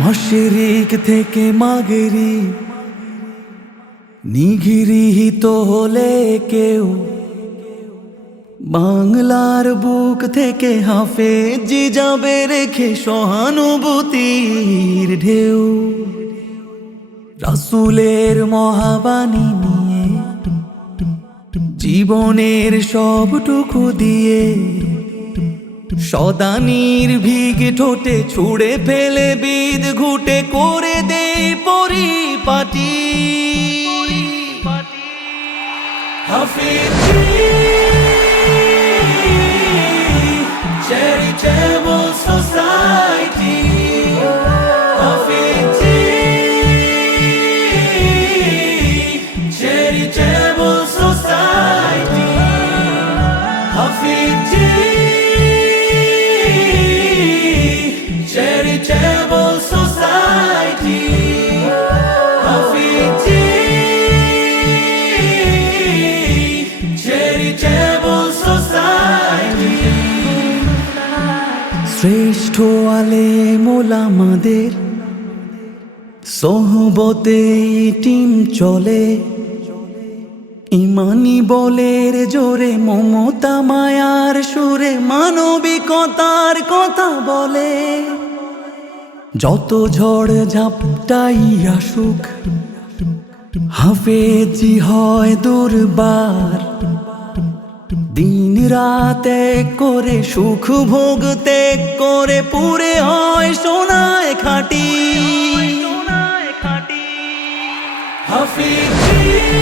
মশরিক থেকে মাগেরি, নিগৃহীত হলে কেউ। বাংলার বুক থেকে হাফেজি যাবে রেখে সহানুভূতির ঢেউ। রাসুলের মহাবাণী নিয়ে, জীবনের সবটুকু দিয়ে সদানির ভিগ ঠোঁটে ছুড়ে ফেলে বিদ ঘুটে করে দে পরিপাটি। society শ্রেষ্ঠ আলে মোলামাদের সোহবতে টিম চলে। ইমানি বলের জোরে মমতা মায়ার সুরে মানবিকতার কথা বলে। যত ঝড় ঝাপটাই আসুক, হাফেজি হয় দুর্বার। দিন রাত করে সুখ ভোগতে করে পুরে হয় সোনায় খাটি। হাফিজি।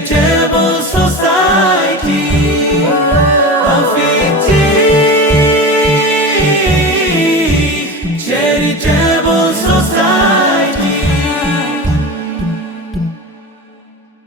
Table